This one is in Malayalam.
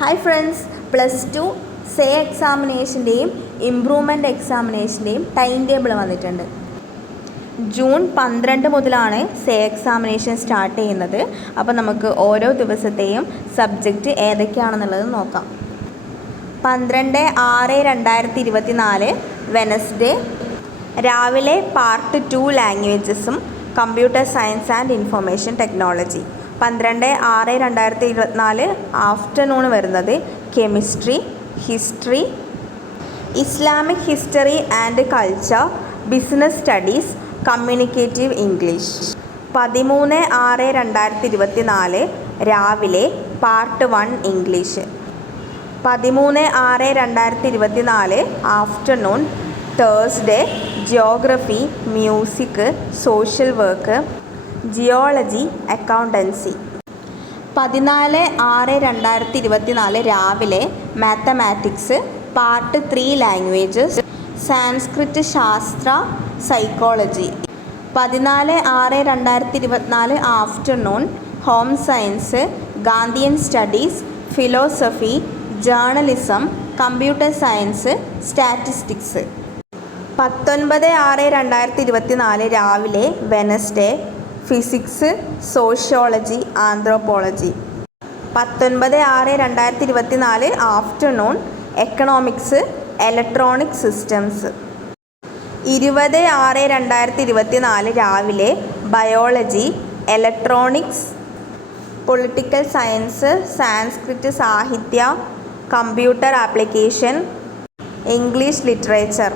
ഹായ് ഫ്രണ്ട്സ്, +2 സേ എക്സാമിനേഷൻ്റെയും ഇംപ്രൂവ്മെൻ്റ് എക്സാമിനേഷൻ്റെയും ടൈം ടേബിൾ വന്നിട്ടുണ്ട്. ജൂൺ 12 മുതലാണ് സേ എക്സാമിനേഷൻ സ്റ്റാർട്ട് ചെയ്യുന്നത്. അപ്പോൾ നമുക്ക് ഓരോ ദിവസത്തെയും സബ്ജക്റ്റ് ഏതൊക്കെയാണെന്നുള്ളത് നോക്കാം. 12/6/2024 വെനസ്ഡേ രാവിലെ പാർട്ട് 2 ലാംഗ്വേജസും computer science and information technology. 12/6/2024 afternoon വരുന്നത് chemistry, history, Islamic history and culture, business studies, communicative English. 13/6/2024 രാവിലെ part 1 English. 13/6/2024 afternoon Thursday geography, music, social work, geology, accountancy. 14/6/2024 രാവിലെ മാത്തമാറ്റിക്സ്, പാർട്ട് 3 ലാംഗ്വേജസ്, സാൻസ്ക്രിറ്റ്, ശാസ്ത്ര, psychology. 14/6/2024 afternoon home science, Gandhian studies, philosophy, journalism, computer science, statistics. 19/6/2024 രാവിലെ Wednesday physics, sociology, anthropology. 19/6/2024 afternoon economics, electronic systems. 20/6/2024 രാവിലെ biology, electronics, political science, Sanskrit, സാഹിത്യ, കമ്പ്യൂട്ടർ ആപ്ലിക്കേഷൻ, ഇംഗ്ലീഷ് ലിറ്ററേച്ചർ.